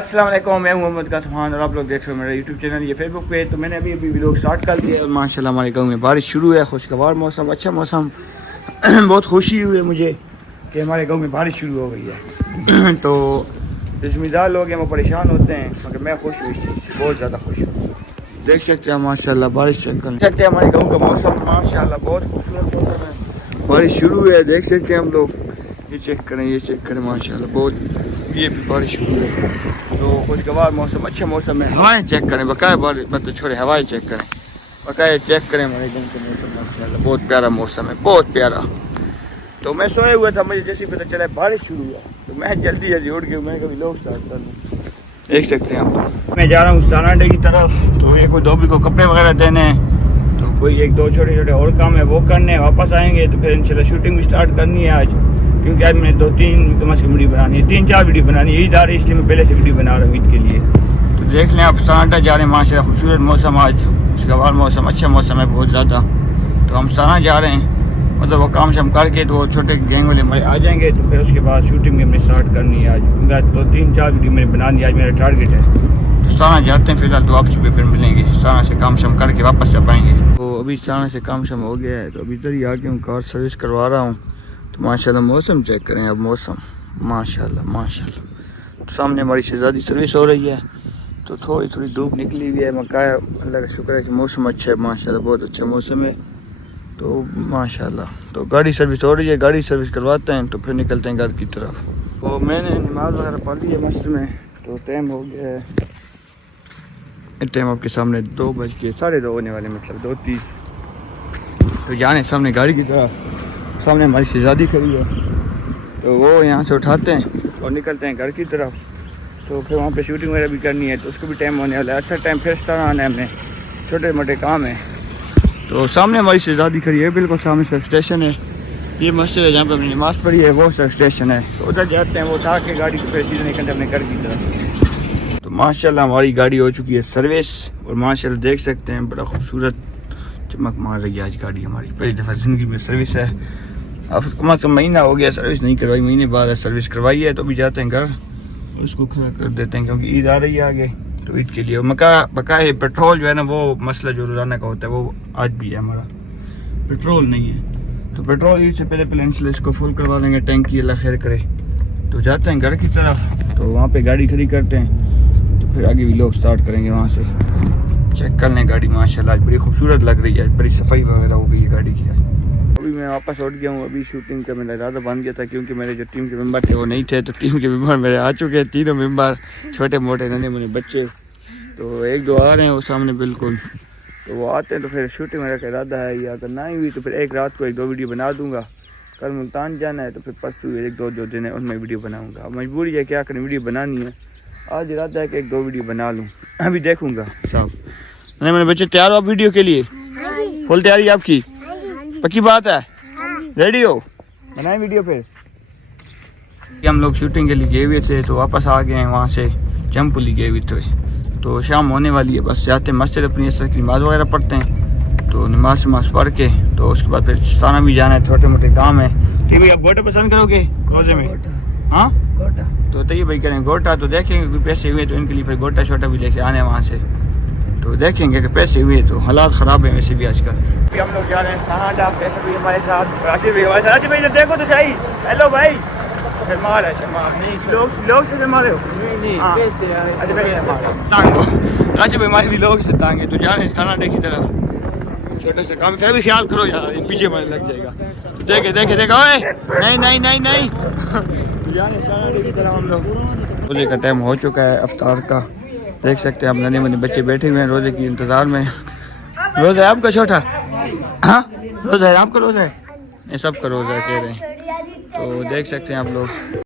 अस्सलाम वालेकुम, मैं मोहम्मद कासमान और आप लोग देख रहे हो मेरा यूट्यूब चैनल ये फेसबुक पे। तो मैंने अभी वीडियो स्टार्ट कर दिया और माशाल्लाह हमारे गांव में बारिश शुरू है। खुशगवार मौसम, अच्छा मौसम। बहुत खुशी हुई है मुझे कि हमारे गांव में बारिश शुरू हो गई है। तो जो ज़िम्मेदार लोग हैं वो परेशान होते हैं, मगर मैं खुश हुई, बहुत ज़्यादा खुश हूँ। देख सकते हैं माशाल्लाह बारिश चेक कर सकते हैं हमारे गाँव का मौसम माशाल्लाह बहुत खूबसूरत मौसम है। बारिश शुरू है, देख सकते हैं हम लोग। ये चेक करें माशाल्लाह बहुत, ये भी बारिश शुरू है। तो खुशगवार मौसम, अच्छा मौसम है। हवाएं चेक करें, बकाया बारिश मतलब छोड़े, हवाएं चेक करें, बकाया चेक करें हमारे गाँव का मौसम माशाल्लाह बहुत प्यारा मौसम है, बहुत प्यारा। तो मैं सोया हुआ था, मुझे जैसे ही पता चला बारिश शुरू हुआ तो मैं जल्दी उठ के मैं कभी लोग स्टार्ट कर लूँ। देख सकते हैं आप लोग। मैं जा रहा हूँ सानाडे की तरफ। तो ये कोई धोबी को कपड़े वगैरह देने हैं, तो कोई एक दो छोटे छोटे और काम है वो करने हैं। वापस आएंगे तो फिर इंशाल्लाह शूटिंग भी स्टार्ट करनी है आज, क्योंकि आज मैंने 2-3 कम से कम वीडियो बनानी है, 3-4 वीडियो बनानी है। ईद आ रही है इसलिए मैं पहले से वीडियो बना रहा हूँ ईद के लिए। तो देख लें आप, सानाडा जा रहे हैं माशाल्लाह खूबसूरत मौसम, आज खुशगवार मौसम, अच्छा मौसम है बहुत ज़्यादा। तो हम साना जा रहे हैं, मतलब वो काम शाम करके तो वो छोटे गैंग वाले हमारे आ जाएंगे। तो फिर उसके बाद शूटिंग भी हमने स्टार्ट करनी है आज, क्योंकि तो 3-4 वीडियो मैंने बना दी, आज मेरा टारगेट है। तो साना जाते हैं फिलहाल, तो आपसे भी फिर मिलेंगे। साना से काम शाम करके वापस जब आएंगे। तो अभी साना से काम शाम हो गया है, तो अभी इधर ही आके हूँ, कार सर्विस करवा रहा हूँ। तो माशाल्लाह मौसम चेक करें अब, मौसम माशाल्लाह। तो सामने हमारी शहजादी सर्विस हो रही है, तो थोड़ी धूप निकली हुई है, मका अल्लाह का शुक्र है कि मौसम अच्छा है माशाल्लाह, बहुत अच्छा मौसम है। तो माशाल्लाह तो गाड़ी सर्विस हो रही है, गाड़ी सर्विस करवाते हैं तो फिर निकलते हैं घर की तरफ। तो मैंने नमाज़ वगैरह पढ़ ली है मस्जिद में। तो टाइम हो गया है, टाइम आपके सामने 2:02 होने वाले, मतलब 2:30। तो जाने सामने गाड़ी की तरफ, सामने हमारी शहजादी खड़ी है, तो वो यहाँ से उठाते हैं और निकलते हैं घर की तरफ। तो फिर वहाँ पे शूटिंग वगैरह भी करनी है, तो उसको भी टाइम होने वाला है। अच्छा टाइम फिर तरह आना है, हमने छोटे मोटे काम है। तो सामने हमारी शहजादी खड़ी है, बिल्कुल सामने सर्फ स्टेशन है। ये मस्जिद है जहाँ पे हमने नमाज़ पढ़ी है, वो सर्फ स्टेशन है। तो उधर जाते हैं, वो उठा के गाड़ी को फिर सीधे निकलते हैं अपने घर की तरफ। तो माशाल्लाह हमारी गाड़ी हो चुकी है सर्विस, और माशाल्लाह देख सकते हैं बड़ा खूबसूरत चमक मार रही है आज गाड़ी हमारी। पहली दफ़ा ज़िंदगी में सर्विस है, अब कम से कम महीना हो गया सर्विस नहीं करवाई, महीने बाद सर्विस करवाई है। तो अभी जाते हैं घर, उसको खड़ा कर देते हैं, क्योंकि ईद आ रही है आगे। तो ईद के लिए बकाया पेट्रोल जो है ना, वो मसला जो रोज़ाना का होता है वो आज भी है, हमारा पेट्रोल नहीं है। तो पेट्रोल ईद से पहले इंशाल्लाह इसको फुल करवा लेंगे, टैंकी अल्लाह खैर करे। तो जाते हैं घर की तरफ, तो वहाँ पे गाड़ी खड़ी करते हैं, तो फिर आगे भी लोग स्टार्ट करेंगे वहाँ से। चेक कर लें गाड़ी माशाल्लाह आज बड़ी खूबसूरत लग रही है, बड़ी सफाई वगैरह हो गई है गाड़ी की। अभी मैं वापस उठ गया हूँ, अभी शूटिंग का मेरा इरादा बन गया था, क्योंकि मेरे जो टीम के मेंबर थे वो नहीं थे। तो टीम के मेंबर मेरे आ चुके हैं, तीनों मेंबर, छोटे मोटे नन्हे मुन्ने बच्चे। तो 1-2 आ रहे हैं वो सामने बिल्कुल। तो वो आते हैं तो फिर शूटिंग मेरा का इरादा है, या अगर ना ही हुई तो फिर एक रात को 1-2 वीडियो बना दूंगा। कल मुल्तान जाना है, तो फिर परसों 1-2 जो दिन है उनमें वीडियो बनाऊँगा। मजबूरी है, क्या करें, वीडियो बनानी है। आज इरादा है कि 1-2 वीडियो बना लूँ, अभी देखूँगा। साहब मैंने बच्चे तैयार हो आप वीडियो के लिए? फुल तैयारी आपकी? पक्की बात है? रेडी हो? बनाए वीडियो फिर। हम लोग शूटिंग के लिए गए हुए थे, तो वापस आ गए हैं वहाँ से, जमपुली गए हुए थे। तो शाम होने वाली है, बस जाते हैं मस्जिद अपनी इस तरह की नमाज़ वगैरह पढ़ते हैं। तो नमाज पढ़ के तो उसके बाद फिर साना भी जाना है, छोटे मोटे काम है। ठीक भाई, आप गोटा पसंद करोगे कोसे में? हाँ गोटा, तो ये भाई करें गोटा। तो देखेंगे कोई पैसे हुए तो इनके लिए फिर गोटा छोटा भी लेके आने वहाँ से। तो देखेंगे कि पैसे हुए तो, हालात ख़राब है वैसे भी आजकल। हम लोग जा रहे हैं साना, पैसे भी हमारे साथ, राशि भी हमारे साथ। राशि भाई देखो तो सही, हेलो भाई, शर्मा रहा है, शर्मा नहीं, लोग से शर्मा रहे हो? नहीं पैसे, अच्छा पैसे राशि भाई हमारे भी लोग से तांगे। तो जा रहे हैं साना की तरफ, छोटे से काम फिर भी ख्याल करो यार, पीछे मारे लग जाएगा। तो देखे ओए नहीं तो जा रहे हैं साना की तरफ हम लोग। रोजे का टाइम हो चुका है अफ्तार का, देख सकते हैं आप, नन्हे मुन्ने बच्चे बैठे हुए हैं रोजे की इंतज़ार में। रोज़ा है आपका छोटा? हाँ रोज़ा है आपका, रोज़ा है, ये सबका रोज़ा कह रहे हैं। तो देख सकते हैं आप लोग।